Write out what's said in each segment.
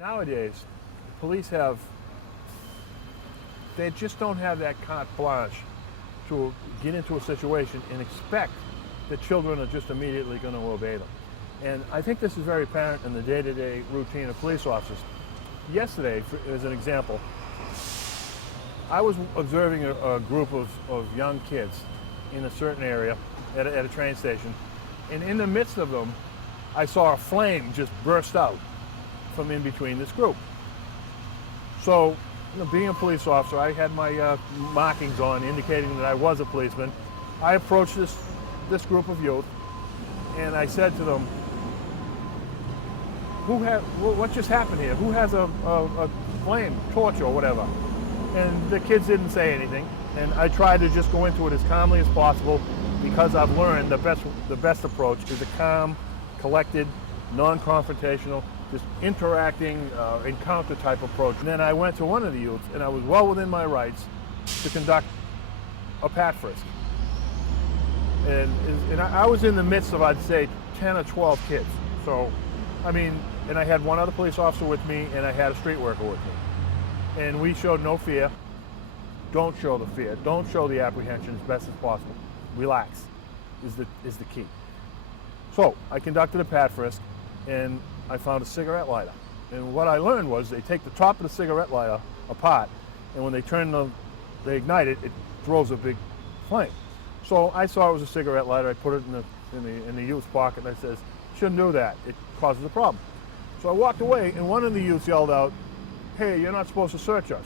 Nowadays, police they just don't have that carte blanche to get into a situation and expect that children are just immediately going to obey them. And I think this is very apparent in the day-to-day routine of police officers. Yesterday, as an example, I was observing a group of young kids in a certain area at a train station, and in the midst of them, I saw a flame just burst out from in between this group. So, being a police officer, I had my markings on indicating that I was a policeman. I approached this group of youth, and I said to them, what just happened here? Who has a flame, torch, or whatever? And the kids didn't say anything, and I tried to just go into it as calmly as possible, because I've learned the best approach is a calm, collected, non-confrontational, just interacting, encounter type approach. And then I went to one of the youths, and I was well within my rights to conduct a pat frisk. And I was in the midst of, I'd say, 10 or 12 kids. So, I mean, and I had one other police officer with me, and I had a street worker with me. And we showed no fear. Don't show the fear. Don't show the apprehension as best as possible. Relax is the key. So I conducted a pat frisk, and I found a cigarette lighter. And what I learned was they take the top of the cigarette lighter apart, and when they ignite it, it throws a big flame. So I saw it was a cigarette lighter. I put it in the youth's pocket, and I says, "Shouldn't do that. It causes a problem." So I walked away, and one of the youths yelled out, "Hey, you're not supposed to search us."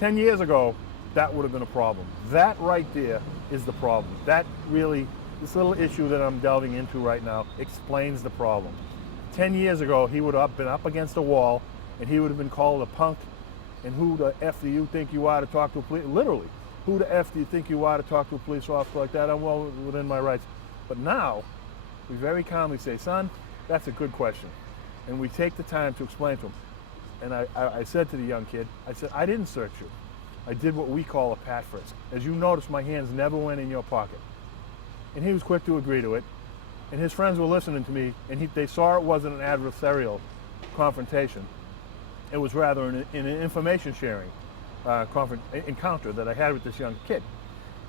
10 years ago, that would have been a problem. That right there is the problem. That really, this little issue that I'm delving into right now explains the problem. 10 years ago, he would have been up against a wall, and he would have been called a punk, and who the F do you think you are to talk to a police, literally, who the F do you think you are to talk to a police officer like that? I'm well within my rights. But now, we very calmly say, "Son, that's a good question." And we take the time to explain to him. And I said to the young kid, I said, "I didn't search you. I did what we call a pat frisk. As you notice, my hands never went in your pocket." And he was quick to agree to it. And his friends were listening to me, and they saw it wasn't an adversarial confrontation. It was rather an information sharing encounter that I had with this young kid.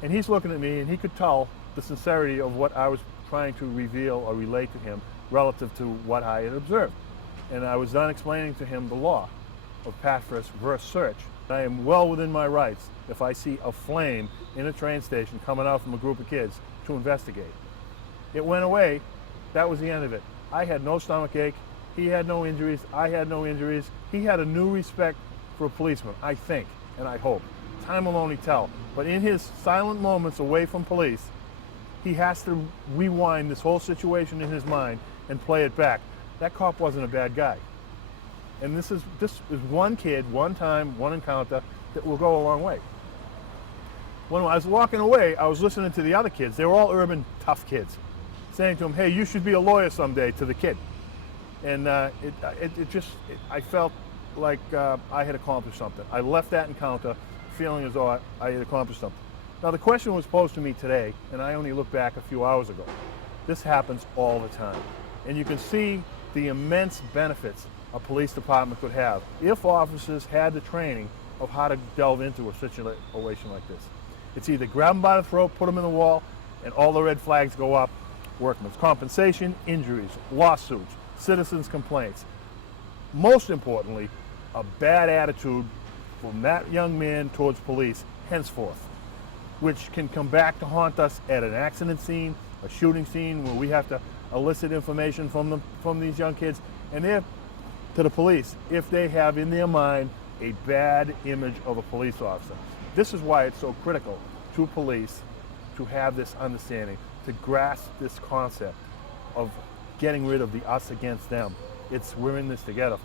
And he's looking at me, and he could tell the sincerity of what I was trying to reveal or relate to him relative to what I had observed. And I was done explaining to him the law of pat frisk versus search. I am well within my rights if I see a flame in a train station coming out from a group of kids to investigate. It went away. That was the end of it. I had no stomach ache. He had no injuries. I had no injuries. He had a new respect for a policeman, I think, and I hope. Time will only tell. But in his silent moments away from police, he has to rewind this whole situation in his mind and play it back. That cop wasn't a bad guy. And this is one kid, one time, one encounter that will go a long way. When I was walking away, I was listening to the other kids. They were all urban, tough kids, saying to him, "Hey, you should be a lawyer someday," to the kid. And I felt like I had accomplished something. I left that encounter feeling as though I had accomplished something. Now, the question was posed to me today, and I only looked back a few hours ago. This happens all the time. And you can see the immense benefits a police department could have if officers had the training of how to delve into a situation like this. It's either grab them by the throat, put them in the wall, and all the red flags go up. Workman's compensation, injuries, lawsuits, citizens' complaints. Most importantly, a bad attitude from that young man towards police henceforth, which can come back to haunt us at an accident scene, a shooting scene, where we have to elicit information from these young kids, and they're to the police if they have in their mind a bad image of a police officer. This is why it's so critical to police to have this understanding, to grasp this concept of getting rid of the us against them. We're in this together.